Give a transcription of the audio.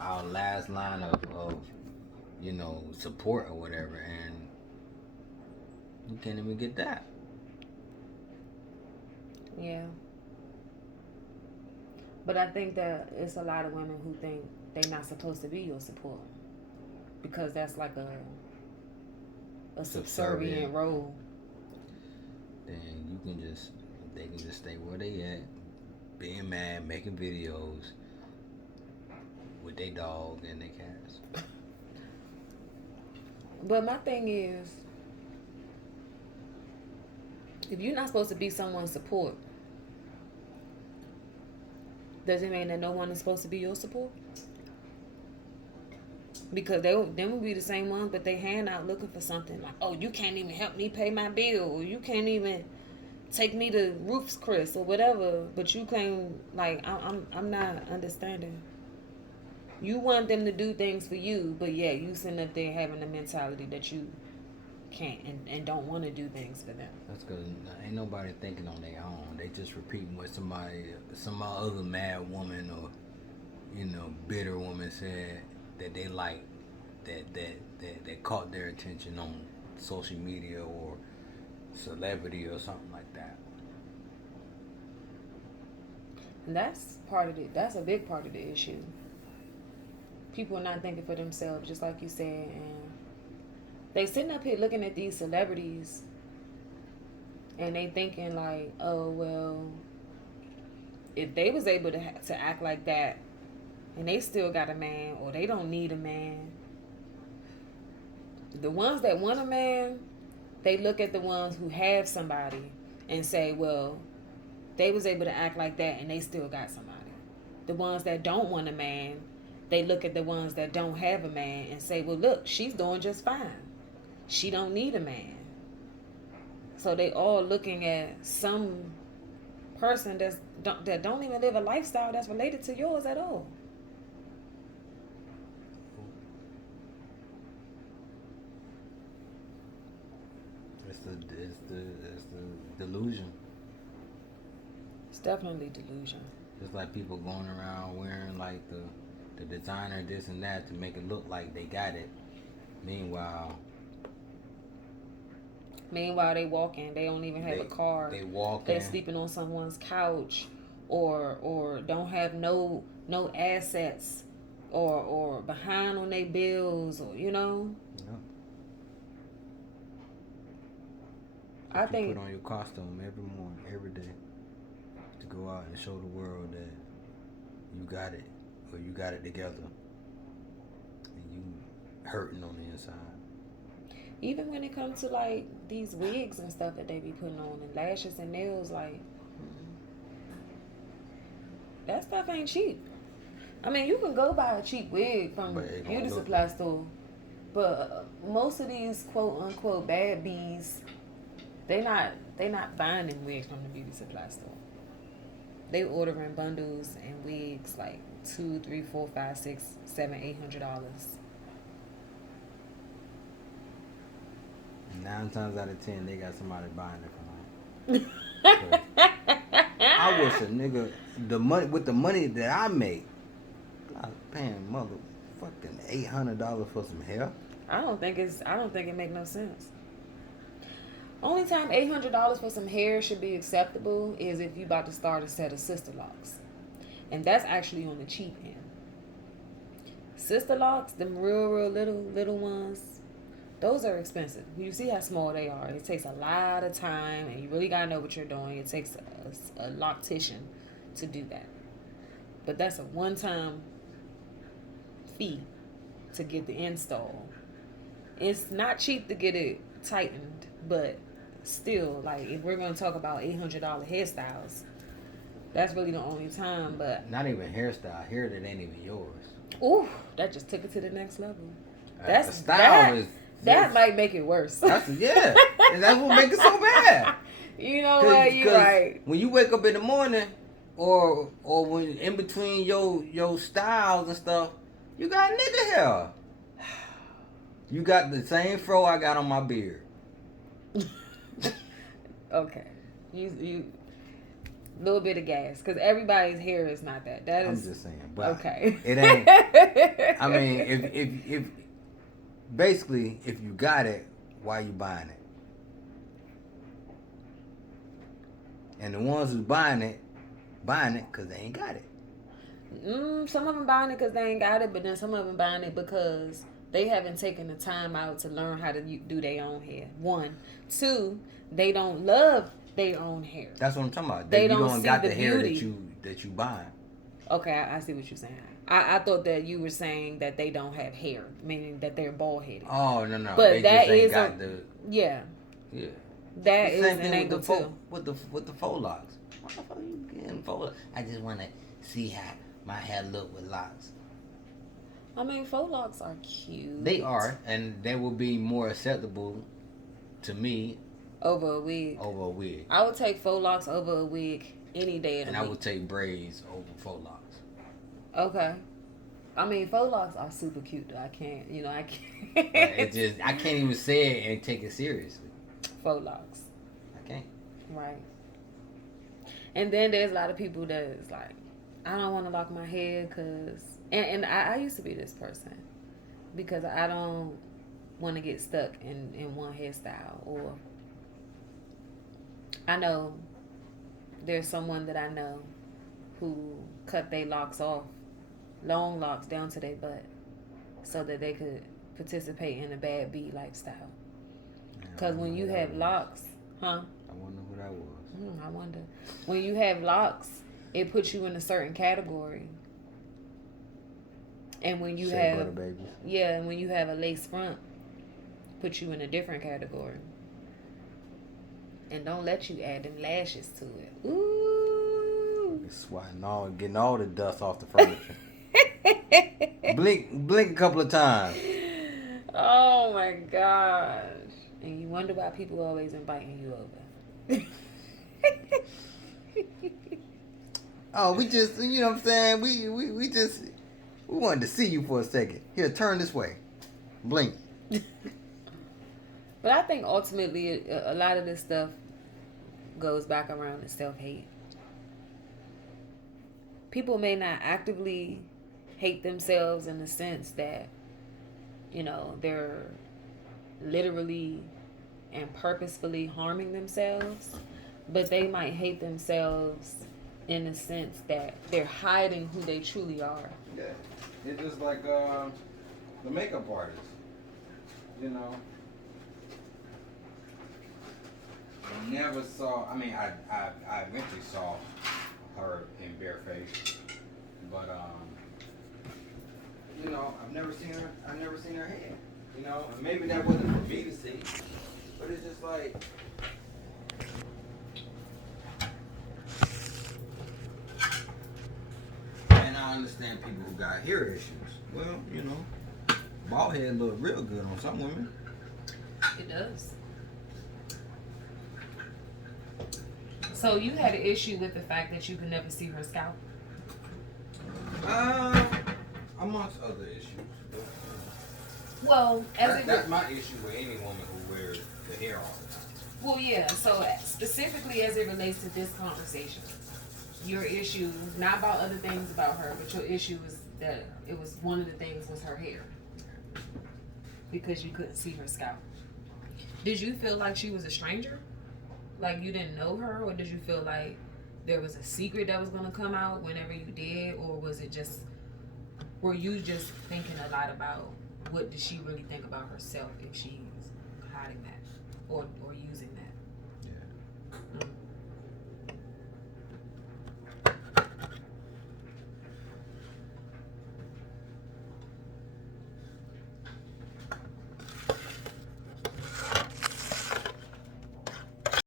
our last line of support or whatever, and you can't even get that. Yeah. But I think that it's a lot of women who think they're not supposed to be your support because that's like a Subservient. subservient role. Then they can just stay where they at, being mad, making videos with their dog and their cats. But my thing is, if you're not supposed to be someone's support, does it mean that no one is supposed to be your support? Because they will be the same ones, but they hand out looking for something like, oh, you can't even help me pay my bill, or you can't even take me to Roof's Chris or whatever. But you claim like I'm not understanding. You want them to do things for you, but yeah, you sitting up there having the mentality that you can't and don't want to do things for them. That's because ain't nobody thinking on their own. They just repeating what some other mad woman or bitter woman said that they like, that caught their attention on social media or celebrity or something like that. And that's part of it. That's a big part of the issue. People are not thinking for themselves, just like you said, and they sitting up here looking at these celebrities, and they thinking like, oh well, if they was able to act like that, and they still got a man, or they don't need a man. The ones that want a man, they look at the ones who have somebody and say, well, they was able to act like that and they still got somebody. The ones that don't want a man, they look at the ones that don't have a man and say, well, look, she's doing just fine. She don't need a man. So they all looking at some person that don't even live a lifestyle that's related to yours at all. It's the delusion. It's definitely delusion. It's like people going around wearing like the designer this and that to make it look like they got it. Meanwhile, they walking. They don't even have a car. They walking. They're sleeping on someone's couch, or don't have no assets, or behind on their bills, or Yep. I You think put on your costume every morning, every day, to go out and show the world that you got it, or you got it together, and you hurting on the inside. even when it comes to like these wigs and stuff that they be putting on, and lashes and nails, like that stuff ain't cheap. I mean, you can go buy a cheap wig from But it beauty gonna look supply store, but most of these quote unquote bad bees, they not buying them wigs from the beauty supply store. They ordering bundles and wigs like $2, $3, $4, $5, $6, $7, $800. 9 times out of 10, they got somebody buying it from them. I wish a nigga the money that I make, I was paying motherfucking $800 for some hair. I don't think it make no sense. Only time $800 for some hair should be acceptable is if you about to start a set of sister locks, and that's actually on the cheap end. Sister locks, them real little ones, those are expensive. You see how small they are. It takes a lot of time, and you really gotta know what you're doing. It takes a loctician to do that. But that's a one-time fee to get the install. It's not cheap to get it tightened, but still, like if we're gonna talk about $800 hairstyles, that's really the only time. But Not even hairstyle, hair that ain't even yours. ooh, that just took it to the next level. The style is That might make it worse. yeah, and that's what makes it so bad. You know what? You're right. When you wake up in the morning, or when in between your styles and stuff, you got nigga hair. You got the same fro I got on my beard. Okay, you little bit of gas, because everybody's hair is not that. That I'm is just saying, but okay. it ain't. I mean, if basically if you got it, why you buying it? And the ones who's buying it because they ain't got it. Some of them buying it because they ain't got it, but then some of them buying it because they haven't taken the time out to learn how to do their own hair. 1, 2, they don't love their own hair. That's what I'm talking about. They you don't don't see got the the hair beauty. that you buying. Okay, I see what you're saying. I thought that you were saying that they don't have hair, meaning that they're bald headed. Oh no, But they that just ain't is got the yeah. yeah. That The is same an thing angle too. with the faux locks. Why the fuck are you getting faux locks? I just want to see how my hair look with locks. I mean, faux locks are cute. They are, and they will be more acceptable to me over a wig. I would take faux locks over a wig any day of the week. And I would take braids over faux locks. Okay. I mean, faux locks are super cute. Though. I can't. I can't even say it and take it seriously. Faux locks. I can't. Right. And then there's a lot of people that is like, I don't want to lock my hair because, and I used to be this person because I don't want to get stuck in one hairstyle. Or I know there's someone that I know who cut their locks off, long locks down to their butt, so that they could participate in a bad B lifestyle. Because when you have locks, huh? I wonder who that was. I wonder. When you have locks, it puts you in a certain category. And when you have butter babies. Yeah, and when you have a lace front, puts you in a different category. And don't let you add them lashes to it. Ooh. It's swatting getting all the dust off the furniture. blink a couple of times. Oh my gosh. And you wonder why people always inviting you over. Oh, we just, you know what I'm saying? We wanted to see you for a second. Here, turn this way. Blink. But I think ultimately a lot of this stuff goes back around to self-hate. People may not actively hate themselves in the sense that, they're literally and purposefully harming themselves, but they might hate themselves in the sense that they're hiding who they truly are. Yeah, it's just like the makeup artist, I never saw. I mean, I eventually saw her in bareface, but I've never seen her. I've never seen her head. And maybe that wasn't for me to see, but it's just like. And I understand people who got hair issues. Well, bald head look real good on some women. It does. So you had an issue with the fact that you could never see her scalp? Amongst other issues. Well, that's my issue with any woman who wears the hair all the time. Well, yeah. So specifically as it relates to this conversation, your issue, not about other things about her, but your issue is that it was one of the things was her hair. Because you couldn't see her scalp. Did you feel like she was a stranger? Like you didn't know her? Or did you feel like there was a secret that was going to come out whenever you did? Or were you just thinking a lot about what did she really think about herself if she's hiding that?